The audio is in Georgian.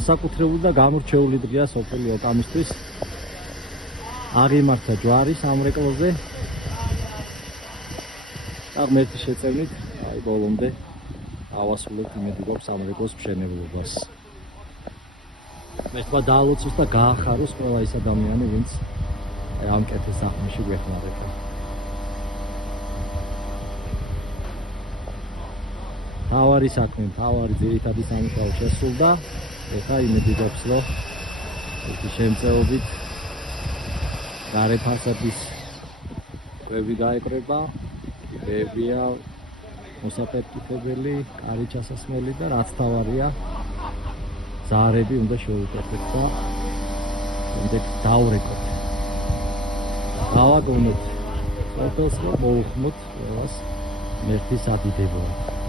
განსაკუთრებული და გამორჩეული დღეა სოფელი ოტამისთვის. აღიმართა ჯვარი სამრეკლოზე. აღმერთი შეწევნით, აი ბოლომდე ავასრულებთ იმედი გვაქვს სამრეკლოს მშენებლობას. მერტმა დაალოცოს და გაახაროს ყველა ის ადამიანი, ვინც ამ კეთილ საქმეში გვეხმარება. თავარი საქმე, თავარი ძირითადი სამუშაო შესრულდა. ეხლა იმედი გვაქვს, რომ ეს შემწეობით გარე ფასადის კვები გაეკრება, კიბეებია მოსაპერკიფებელი, კარი ჩასასმელი და რაც თავარია ზარები უნდა შევუკეთოთ და შემდეგ დავრეკოთ. დავაგონოთ სოფელს და მოუხმოთ ყველას მერტის ადიდებულად.